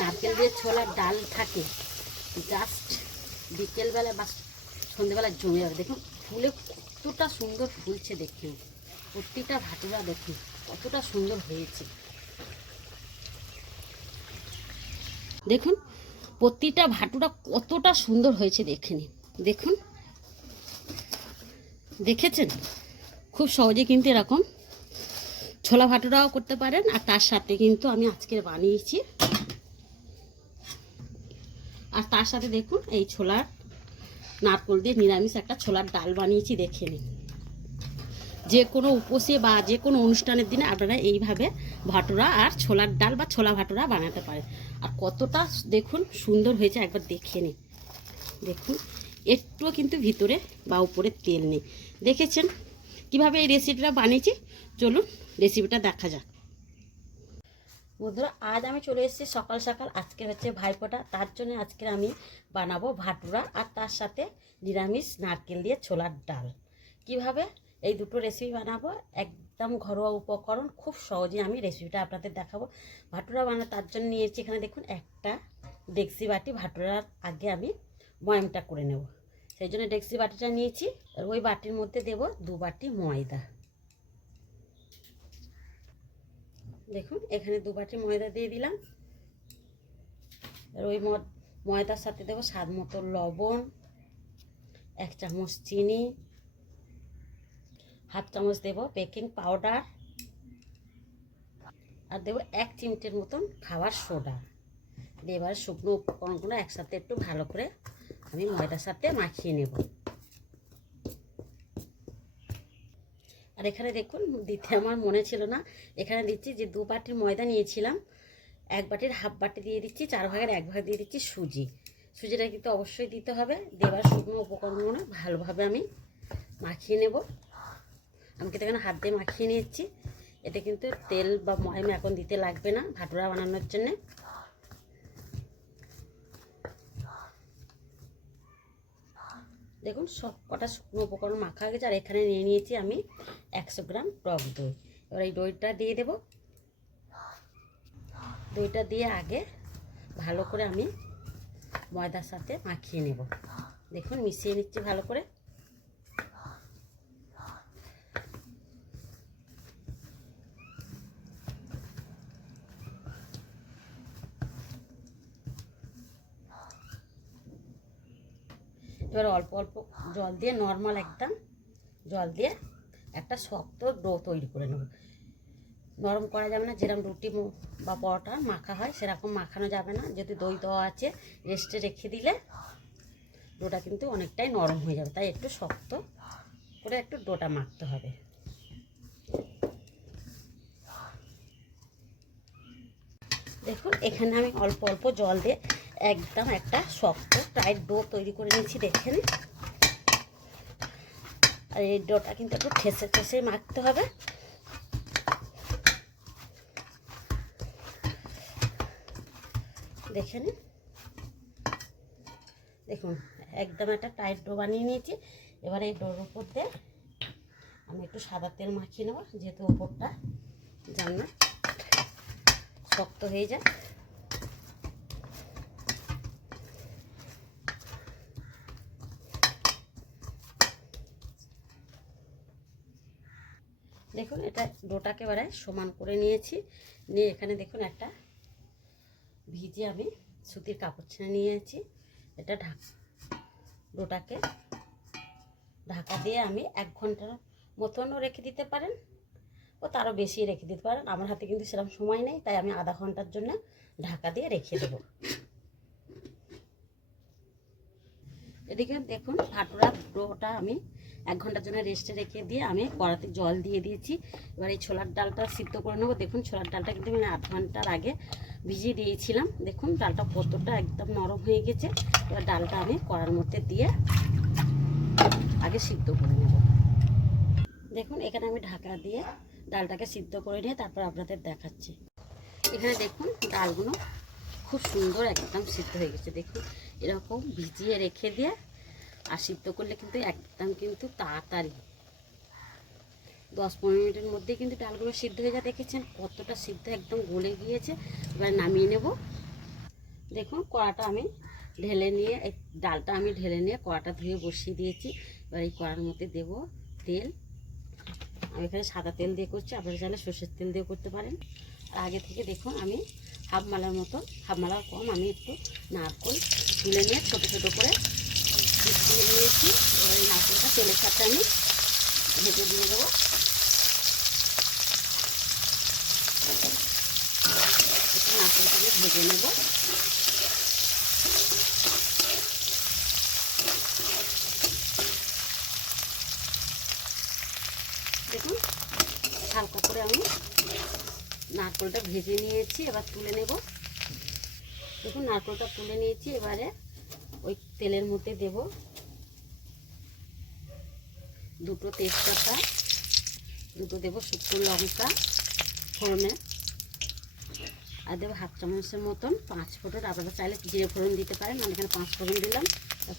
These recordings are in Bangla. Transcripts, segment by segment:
নারকেল দিয়ে ছোলার ডাল থাকে, জাস্ট বিকেলবেলা বা সন্ধ্যেবেলা জমে যাবে। দেখুন ফুলে কতটা সুন্দর ফুলছে, দেখুন প্রতিটা ভাটুরা দেখুন কতটা সুন্দর হয়েছে। দেখুন প্রতিটা ভাটুরা কতটা সুন্দর হয়েছে, দেখে নিন। দেখুন দেখেছেন, খুব সহজে কিন্তু এরকম ছোলা ভাটুরাও করতে পারেন। আর তার সাথে কিন্তু আমি আজকে বানিয়েছি, আর তার সাথে দেখুন এই ছোলার নারকেল দিয়ে নিরামিষ একটা ছোলার ডাল বানিয়েছি, দেখে নিন। যে কোনো উপসে বা যে কোনো অনুষ্ঠানের দিনে আপনারা এইভাবে ভাটুরা আর ছোলার ডাল বা ছোলা ভাটুরা বানাতে পারেন। আর কতটা দেখুন সুন্দর হয়েছে, একবার দেখে নিন। দেখুন একটুও কিন্তু ভিতরে বা উপরে তেল নেই। দেখেছেন কিভাবে এই রেসিপিটা বানিয়েছি? চলুন রেসিপিটা দেখা যাক। বন্ধুরা, আজ আমি চলে এসেছি সকাল সকাল। আজকে হচ্ছে ভাইফোঁটা, তার জন্য আজকে আমি বানাবো ভাটুরা আর তার সাথে নিরামিষ নারকেল দিয়ে ছোলার ডাল। কিভাবে এই দুটো রেসিপি বানাবো, একদম ঘরোয়া উপকরণ, খুব সহজে আমি রেসিপিটা আপনাদের দেখাবো। ভাটুরা বানাবো তার জন্য নিয়েছি এখানে দেখুন একটা ডেক্সি বাটি। ভাটুরার আগে আমি ময়ামটা করে নেব, সেই জন্য ডেক্সি বাটিটা নিয়েছি। আর ওই বাটির মধ্যে দেব 2 বাটি ময়দা। দেখুন এখানে 2 বাটি ময়দা দিয়ে দিলাম। আর ওই ময়দার সাথে দেবো স্বাদ মতো লবণ, 1 চামচ চিনি, হাফ চামচ দেব বেকিং পাউডার, আর দেবো 1 চিমটের মতন খাবার সোডা। এবার শুকনো উপকরণগুলো একসাথে একটু ভালো করে আমি ময়দার সাথে মাখিয়ে নেব। আর এখানে দেখুন দিতে আমার মনে ছিল না, এখানে দিচ্ছি যে 2 বাটির ময়দা নিয়েছিলাম, 1 বাটির হাফ বাটি দিয়ে দিচ্ছি, 4 ভাগের 1 ভাগ দিয়ে দিচ্ছি সুজি। সুজিটা কিন্তু অবশ্যই দিতে হবে। দেবার শুকনো উপকরণগুলো ভালোভাবে আমি মাখিয়ে নেব। আমি কিন্তু এখানে হাত দিয়ে মাখিয়ে নিচ্ছি। এটা কিন্তু তেল বা ময়াম এখন দিতে লাগবে না ভাটুরা বানানোর জন্যে। দেখুন সব কটা শুকনো উপকরণ মাখা হয়ে গেছে। আর এখানে নিয়ে নিয়েছি আমি 100 গ্রাম টক দই। এবার এই দইটা দিয়ে দেব। দইটা দিয়ে আগে ভালো করে আমি ময়দার সাথে মাখিয়ে নেব। দেখুন মিশিয়ে নিচ্ছি ভালো করে। এবার অল্প অল্প জল দিয়ে, নর্মাল একদম জল দিয়ে একটা শক্ত ডো তৈরি করে নেব। নরম করা যাবে না, যেরকম রুটি বা পরোটা মাখা হয় সেরকম মাখানো যাবে না। যদি দই দেওয়া আছে রেস্টে রেখে দিলে ডোটা কিন্তু অনেকটাই নরম হয়ে যাবে, তাই একটু শক্ত করে একটু ডোটা মাখতে হবে। দেখুন এখানে আমি অল্প অল্প জল দিয়ে একদম একটা শক্ত টাইট ডো তৈরি করে নিয়েছি, দেখেন। আর এই ডোটা কিন্তু একটু ঠেসে ঠেসে মাখতে হবে। দেখে নিন, দেখুন একদম একটা টাইট ডো বানিয়ে নিয়েছি। এবার এই ডোর উপর দিয়ে আমি একটু সাদা তেল মাখিয়ে নেব, যেহেতু উপরটা যেন না শক্ত হয়ে যায়। দেখুন এটা ডোটাকে এবারে সমান করে নিয়েছি। নিয়ে এখানে দেখুন একটা ভিজে আমি সুতির কাপড় ছেড়ে নিয়েছি। এটা ডোটাকে ঢাকা দিয়ে আমি 1 ঘন্টার মতনও রেখে দিতে পারেন, ও তারও বেশি রেখে দিতে পারেন। আমার হাতে কিন্তু সেরকম সময় নেই, তাই আমি আধা ঘন্টার জন্য ঢাকা দিয়ে রেখে দেব। এদিকে দেখুন ভাটুরা ডোটা আমি 1 ঘন্টার জন্য রেস্টে রেখে দিয়ে আমি কড়াতে জল দিয়ে দিয়েছি। এবার এই ছোলার ডালটা সিদ্ধ করে নেবো। দেখুন ছোলার ডালটা কিন্তু আমি 8 ঘন্টার আগে ভিজিয়ে দিয়েছিলাম। দেখুন ডালটা কতটা একদম নরম হয়ে গেছে। এবার ডালটা আমি কড়ার মধ্যে দিয়ে আগে সিদ্ধ করে নেব। দেখুন এখানে আমি ঢাকা দিয়ে ডালটাকে সিদ্ধ করে নিয়ে তারপর আপনাদের দেখাচ্ছি। এখানে দেখুন ডালগুলো খুব সুন্দর একদম সিদ্ধ হয়ে গেছে। দেখুন এরকম ভিজিয়ে রেখে দিয়ে আর সিদ্ধ করলে কিন্তু একদম কিন্তু তাড়াতাড়ি 10-15 মিনিটের মধ্যে কিন্তু ডালগুলো সিদ্ধ হয়ে যায়। দেখেছেন কতটা সিদ্ধ একদম গলে গিয়েছে। এবার নামিয়ে নেব। দেখুন কড়াটা আমি ঢেলে নিয়ে, এই ডালটা আমি ঢেলে নিয়ে কড়াটা ধুয়ে বসিয়ে দিয়েছি। এবার এই কড়ার মধ্যে দেব তেল। আমি এখানে সাদা তেল দিয়ে করছি, আপনারা চাইলে সর্ষের তেল দিয়ে করতে পারেন। আর আগে থেকে দেখুন আমি হাফ মালার মতো, হাফ মালার কম আমি একটু নারকেল তুলে নিয়ে ছোটো ছোটো করে দিয়ে নিয়েছি। এবার এই নারকেলটা তেলের সাথে আমি ভেজে দিয়ে দেবো। একটু নারকেলটাকে ভেজে নেব। দেখুন হালকা করে আমি নারকেলটা ভেজে নিয়েছি, এবার তুলে নেব। দেখুন নারকেলটা তুলে নিয়েছি। এবারে ওই তেলের মধ্যে দেব দুটো তেজপাতা, দুটো দেব শুকনো লঙ্কা ফোড়নে, আর দেবো হাফ চামচের মতন 5 ফোড়ন। আপনারা চাইলে জিরে ফোড়ন দিতে পারেন, আমি এখানে 5 ফোড়ন দিলাম।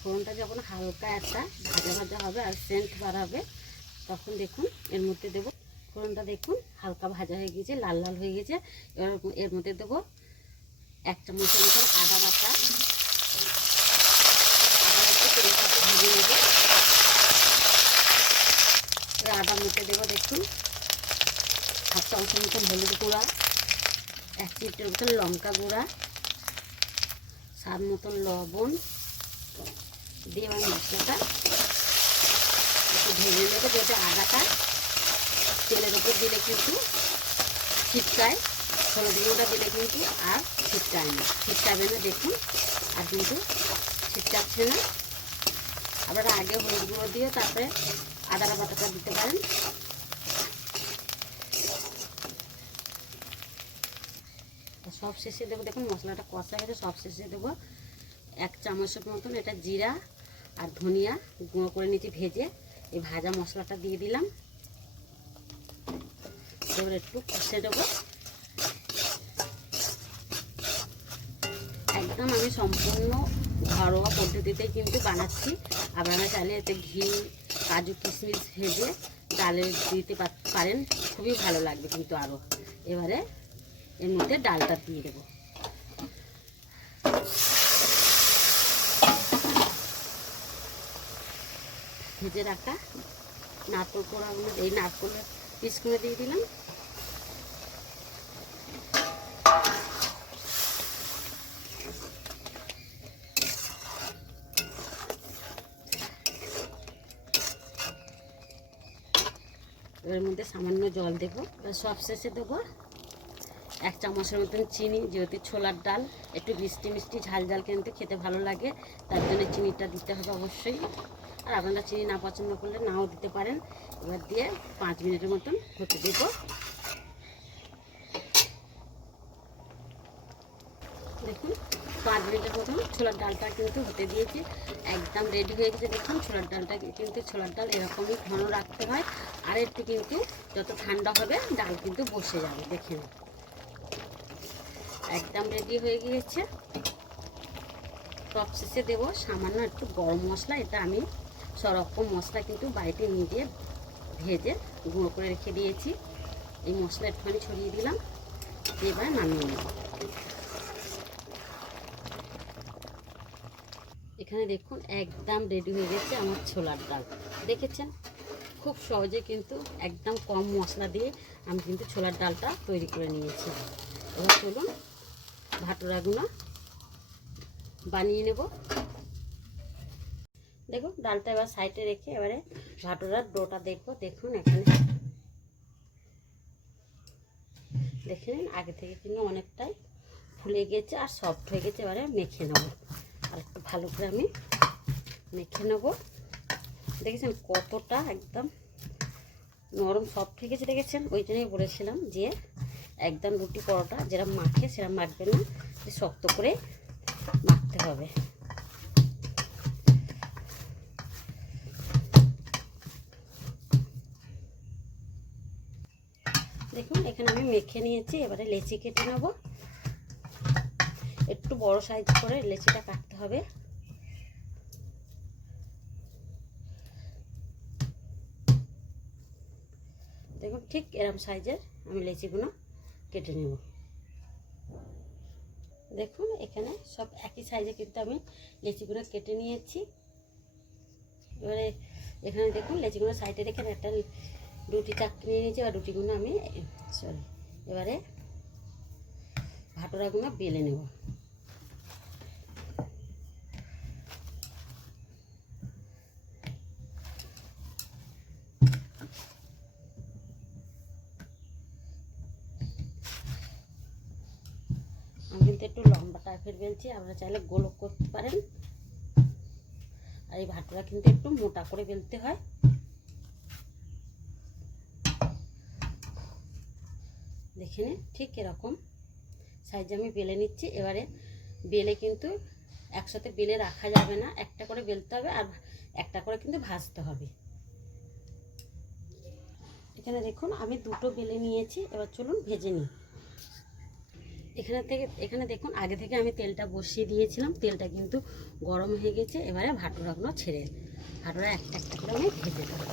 ফোড়নটা যখন হালকা একটা ভাজা ভাজা হবে আর সেন্ট বাড়াবে, তখন দেখুন এর মধ্যে দেবো ফোড়নটা। দেখুন হালকা ভাজা হয়ে গেছে, লাল লাল হয়ে গেছে। এবার এর মধ্যে দেবো 1 চামচের মতন আদা বাটা। তেলের সাথে ভেজে নেব। এবার আদার মধ্যে দেবো দেখুন হাফ চামচের মতন হলুদ গুঁড়া, 1 চিমটের মতন লঙ্কা গুঁড়া, স্বাদ মতন লবণ দিয়ে আমি মশলাটা একটু ভেজে নেবো। যাতে আদাটা তেলের ওপর দিলে কিন্তু ছিটকায়, হলুদ গুঁড়োটা দিলে কিন্তু আর ছিটকাবে না। দেখুন আর কিন্তু ছিটকাচ্ছে না। আপনারা আগে হলুদ গুঁড়ো দিয়ে তারপরে আদা বাটাটা দিতে পারেন। সব শেষে দেবো, দেখুন মশলাটা কষা গেছে, সব শেষে দেবো 1 চামচের মতন এটা জিরা আর ধনিয়া গুঁড়ো করে নিয়েছি ভেজে। এই ভাজা মশলাটা দিয়ে দিলাম। এবার একটু কষে দেবো। একদম আমি সম্পূর্ণ ঘরোয়া পদ্ধতিতেই কিন্তু বানাচ্ছি। আপনারা চাইলে এতে ঘি, কাজু কিশমিশ ভেজে ডালে দিতে পারেন, খুবই ভালো লাগবে কিন্তু আরও। এবারে এর মধ্যে ডালটা দিয়ে দেবো। ভেজে রাখা নারকেল কোড়াগুলো, এই নারকেলের পিসগুলো দিয়ে দিলাম। এর মধ্যে সামান্য জল দেবো। সব শেষে দেবো 1 চামচের মতন চিনি। যেহেতু ছোলার ডাল একটু মিষ্টি মিষ্টি ঝাল ঝাল কিন্তু খেতে ভালো লাগে, তার জন্য চিনিটা দিতে হবে অবশ্যই। আর আপনারা চিনি না পছন্দ করলে নাও দিতে পারেন। এবার দিয়ে 5 মিনিটের মতন হতে দেব। দেখুন 5 মিনিটের মতন ছোলার ডালটা কিন্তু হতে দিয়েছি, একদম রেডি হয়ে গেছে। দেখুন ছোলার ডালটা কিন্তু, ছোলার ডাল এরকমই ঘন রাখতে হয়। আর একটু কিন্তু যত ঠান্ডা হবে ডাল কিন্তু বসে যাবে। দেখেন একদম রেডি হয়ে গিয়েছে। সব শেষে দেবো সামান্য একটু গরম মশলা। এটা আমি সব রকম মশলা কিন্তু বাড়িতে নিজে ভেজে গুঁড়ো করে রেখে দিয়েছি। এই মশলা একটুখানি ছড়িয়ে দিলাম, এবার নামিয়ে নেব। এখানে দেখুন একদম রেডি হয়ে গেছে আমার ছোলার ডাল। দেখেছেন খুব সহজে কিন্তু একদম কম মশলা দিয়ে আমি কিন্তু ছোলার ডালটা তৈরি করে নিয়েছি। এবার চলুন ভাটোরাগুলো বানিয়ে নেব। দেখুন ডালটা এবার সাইডে রেখে এবারে ভাটোরার ডোটা দেখবো। দেখুন এখানে দেখে নিন আগে থেকে কিন্তু অনেকটাই ফুলে গেছে আর সফট হয়ে গেছে। এবারে মেখে নেব, আর একটু ভালো করে আমি মেখে নেব। দেখেছেন কতটা একদম নরম সফট হয়ে গেছে। দেখেছেন ওই জন্যই বলেছিলাম যে একদম রুটি পরোটা যেরকম মাখে সেরকম মাখবে না, শক্ত করে মাখতে হবে। দেখুন এখানে আমি মেখে নিয়েছি। এবারে লেচি কেটে নেব। একটু বড় সাইজ করে লেচিটা কাটতে হবে। দেখুন ঠিক এরকম সাইজের আমি লেচিগুলো কেটে নেব। দেখুন এখানে সব একই সাইজে কিন্তু আমি লেচিগুলো কেটে নিয়েছি। এবারে এখানে দেখুন লেচিগুলো সাইডে রেখে একটা রুটি চাকরি নিয়ে নিয়েছি। এবার রুটিগুলো আমি এবারে ভাটোরাগুলো বেলে নেব। আমি কিন্তু একটু লম্বা টাইপের বেলছি, আপনারা চাইলে গোলক করতে পারেন। আর এই ভাটোরা কিন্তু একটু মোটা করে বেলতে হয়। দেখে নিন ঠিক এরকম সাইজে আমি বেলে নিচ্ছি। এবারে বেলে কিন্তু একসাথে বেলে রাখা যাবে না, একটা করে বেলতে হবে আর একটা করে কিন্তু ভাজতে হবে। এখানে দেখুন আমি দুটো বেলে নিয়েছি, এবার চলুন ভেজে নিই। এখানে দেখুন আগে থেকে আমি তেলটা বসিয়ে দিয়েছিলাম, তেলটা কিন্তু গরম হয়ে গেছে। এবারে ভাটোরাগুলো ছেড়ে ভাটোরা একটা একটা করে আমি ভেজে দেবো।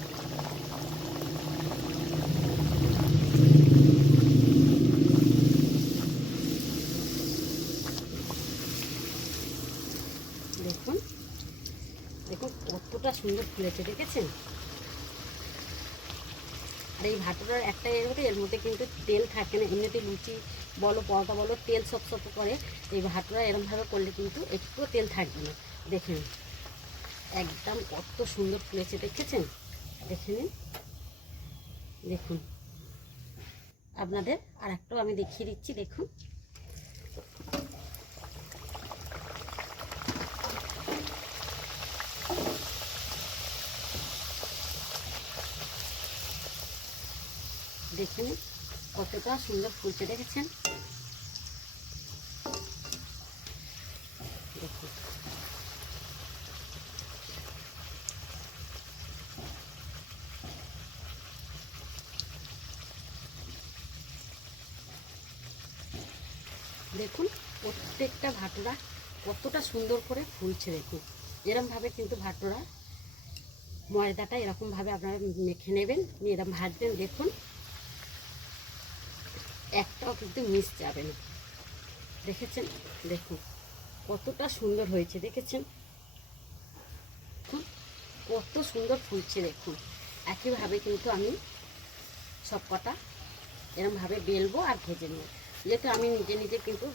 দেখুন দেখুন কতটা সুন্দর ফুলেছে, দেখেছেন? আর এই ভাটোরার একটা এর মধ্যে কিন্তু তেল থাকে না, এমনিতে লুচি বলো পরোটা বলো তেল সব করে। এই ভাটোরা এরমভাবে করলে কিন্তু একটুও তেল থাকবে না। দেখেন একদম কত সুন্দর ফুলেছে, দেখেছেন? দেখে নিন, দেখুন আপনাদের আর একটাও আমি দেখিয়ে দিচ্ছি। দেখুন দেখে নিন কতটা সুন্দর ফুলছে, দেখেছেন? দেখুন দেখুন প্রত্যেকটা ভাটোরা কতটা সুন্দর করে ফুলছে। দেখুন এরমভাবে কিন্তু ভাটোরা ময়দাটা এরকমভাবে আপনারা মেখে নেবেন, এরকম ভাজবেন। দেখুন একটাও কিন্তু মিস যাবে না, দেখেছেন? দেখুন কতটা সুন্দর হয়েছে, দেখেছেন? কত সুন্দর ফুলছে দেখুন। একইভাবে কিন্তু আমি সব কটা এরমভাবে বেলবো আর ভেজে নেব। যেহেতু আমি নিজে কিন্তু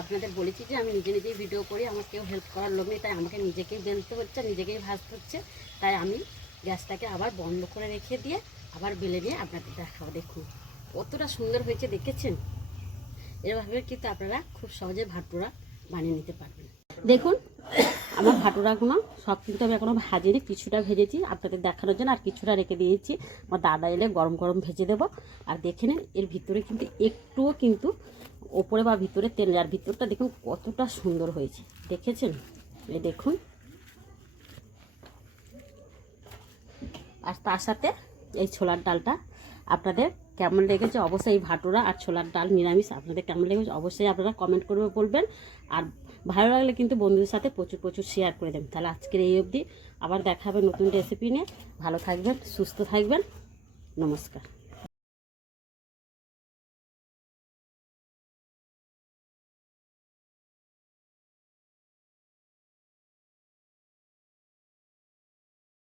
আপনাদের বলেছি যে আমি নিজেই ভিডিও করি, আমার কেউ হেল্প করার লোক নেই, তাই আমাকে নিজেকেই বেলতে হচ্ছে, নিজেকেই ভাজতে হচ্ছে। তাই আমি গ্যাসটাকে আবার বন্ধ করে রেখে দিয়ে আবার বেলে নিয়ে আপনাদের দেখাবো। দেখুন কতটা সুন্দর হয়েছে, দেখেছেন? এভাবে কিন্তু আপনারা খুব সহজে ভাটোরা বানিয়ে নিতে পারবেন। দেখুন আমার ভাটোরাগুলো সব কিন্তু আমি এখনও ভাজিনি, কিছুটা ভেজেছি আপনাদের দেখানোর জন্য, আর কিছুটা রেখে দিয়েছি। আমার দাদা এলে গরম গরম ভেজে দেবো। আর দেখে নিন এর ভিতরে কিন্তু একটুও কিন্তু ওপরে বা ভিতরে তেল, আর ভিতরটা দেখুন কতটা সুন্দর হয়েছে, দেখেছেন? এই দেখুন। আর তার সাথে এই ছোলার ডালটা আপনাদের কেমন লেগেছে অবশ্যই, এই ভাটোরা আর ছোলার ডাল নিরামিষ আপনাদের কেমন লেগেছে অবশ্যই আপনারা কমেন্ট করে বলবেন। আর ভালো লাগলে কিন্তু বন্ধুদের সাথে প্রচুর শেয়ার করে দেবেন। তাহলে আজকের এই অবধি, আবার দেখা হবে নতুন রেসিপি নিয়ে। ভালো থাকবেন, সুস্থ থাকবেন, নমস্কার।